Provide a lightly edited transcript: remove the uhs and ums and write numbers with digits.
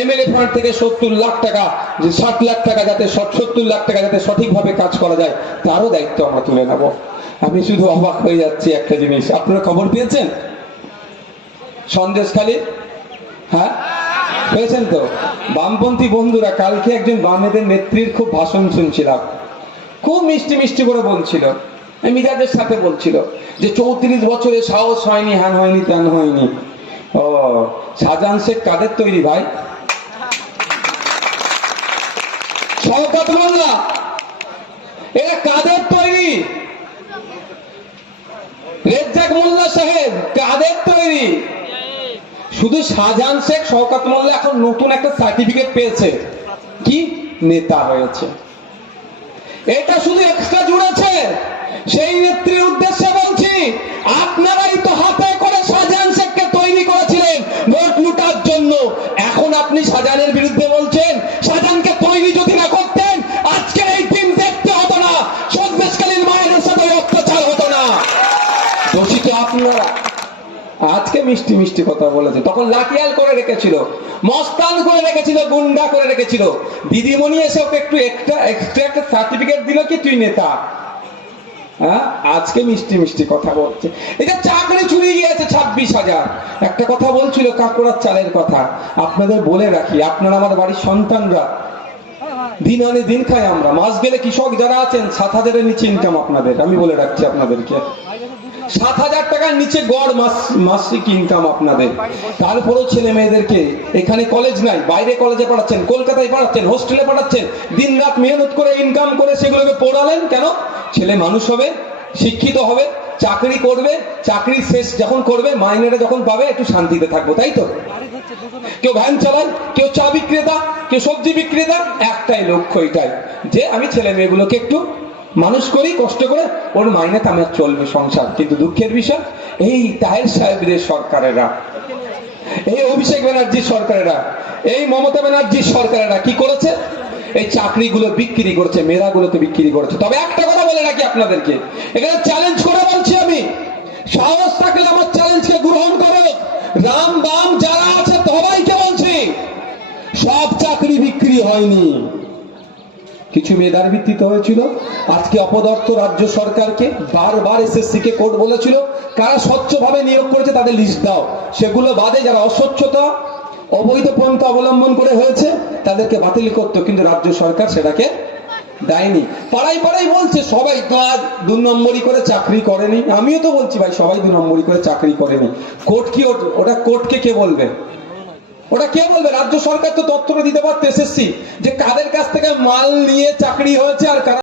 MLA fund থেকে 70 লাখ টাকা, 60 লাখ টাকা যাতে 70 লাখ টাকা যাতে সঠিকভাবে কাজ করা যায় তারও দায়িত্ব আমরা তুলে নেব। আমি শুধু অবাক হয়ে যাচ্ছি একটা জিনিস, আপনারা খবর পেয়েছেন সন্দেশখালী? হ্যাঁ পেয়েছেন তো? বামপন্থী বন্ধুরা কালকে একজন বামেদের নেত্রীর খুব ভাষণ শুনছিলাম, খুব মিষ্টি মিষ্টি করে বলছিল, মিজাজের সাথে বলছিল যে 34 বছরে সাহস হয়নি, হ্যান হয়নি, ত্যান হয়নি। ও শাহজাহান শেখ কাদের তৈরি ভাই? শওকত মোল্লা এরা কাদের তৈরি? রেজ্জাক মোল্লা সাহেব কাদের তৈরি? শুধু শাহজাহান শেখ শওকত মোল্লা এখন নতুন একটা সার্টিফিকেট পেয়েছে, কি নেতা হয়েছে। এটা শুধু এক্সট্রা জুড়েছে। সেই নেত্রীর উদ্দেশ্যে বলছি, আপনারাই তো হাতে করে শাহজাহান শেখকে তৈরি করেছিলেন ভোট লুটার জন্য। এখন আপনি শাহজাহানের বিরুদ্ধে বলছেন। শাহজাহানকে তৈরি যদি না করতেন আজকের এই দিন দেখতে হতো না, সন্দেশখালীর মায়ের সাথে অত্যাচার হতো না। দোষী তো আপনারা। আজকে মিষ্টি মিষ্টি কথা বলেছে, তখন লাঠিয়াল করে রেখেছিল, মস্তান করে রেখেছিল, গুন্ডা করে রেখেছিল। দিদিমণি এসে ওকে একটু এক্সট্রা একটা সার্টিফিকেট দিল কি তুই নেতা। হ্যাঁ আজকে মিষ্টি মিষ্টি কথা বলছে। এটা চাকরি চুরি গিয়েছে 26,000। একটা কথা বলছিল কাকুরার চালের কথা, আপনাদের বলে রাখি, আপনারা আমার বাড়ির সন্তানরা, দিন আনে দিন খাই আমরা। মাস গেলে কৃষক যারা আছেন 7,000-এর নিচে ইনকাম আপনাদের, আমি বলে রাখছি আপনাদেরকে। 7,000 টাকার নিচে গড় মাসিক ইনকাম আপনাদের। তারপরেও ছেলে মেয়েদেরকে এখানে কলেজ নাই, বাইরে কলেজে পড়াচ্ছেন, কলকাতায় পড়াচ্ছেন, হোস্টেলে পড়াচ্ছেন, দিন রাত মেহনত করে ইনকাম করে সেগুলোকে পড়ালেন কেন? ছেলে মানুষ হবে, শিক্ষিত হবে, চাকরি করবে, চাকরি শেষ যখন করবে মাইনেটা যখন পাবে একটু শান্তিতে থাকবো, তাই তো? কেউ ভ্যান চালায়, কেউ চা বিক্রেতা, কেউ সবজি বিক্রেতা, একটাই লক্ষ্য এটাই যে আমি ছেলে মেয়েগুলোকে একটু মানুষ করি কষ্ট করে, ওর মাইনেতে আমার চলবে সংসার। কিন্তু দুঃখের বিষয় এই তাহের সাহেবদের সরকারেরা, এই অভিষেক ব্যানার্জির সরকারেরা, এই মমতা ব্যানার্জির সরকারেরা কি করেছে? এই চাকরিগুলো বিক্রি করেছে, মেয়েরাগুলোকে বিক্রি করেছে। তবে একটা কথা বলে রাখি আপনাদেরকে, এখানে চ্যালেঞ্জ করে বলছি আমি, সাহস থাকলে আমার চ্যালেঞ্জকে গ্রহণ করো। রাম বাম যারা আছে সবাইকে বলছি, সব চাকরি বিক্রি হয়নি, কিছু মেধার ভিত্তিতে হয়েছিল। আজকে অপদর্থ রাজ্য সরকারকে বারবার এসএসসি কে কোর্ট বলেছিল কারা স্বচ্ছভাবে নিয়োগ করেছে তাদের লিস্ট দাও, সেগুলো বাদে যারা অস্বচ্ছতা অবৈধ পন্থা অবলম্বন করে হয়েছে তাদেরকে বাতিল করতো, কিন্তু রাজ্য সরকার সেটাকে দেয়নি। পাড়ায় পাড়ায় বলছে সবাই তো আর 2 নম্বরই করে চাকরি করেনি। আমিও তো বলছি ভাই সবাই 2 নম্বরই করে চাকরি করেনি। কোর্ট কি ওটা কোর্টকে কে বলবে? ওটা কে বলবে? রাজ্য সরকার তো তথ্যটা দিতে পারতো এসএসসি যে কাদের কাছ থেকে মাল নিয়ে চাকরি হয়েছে আর কারা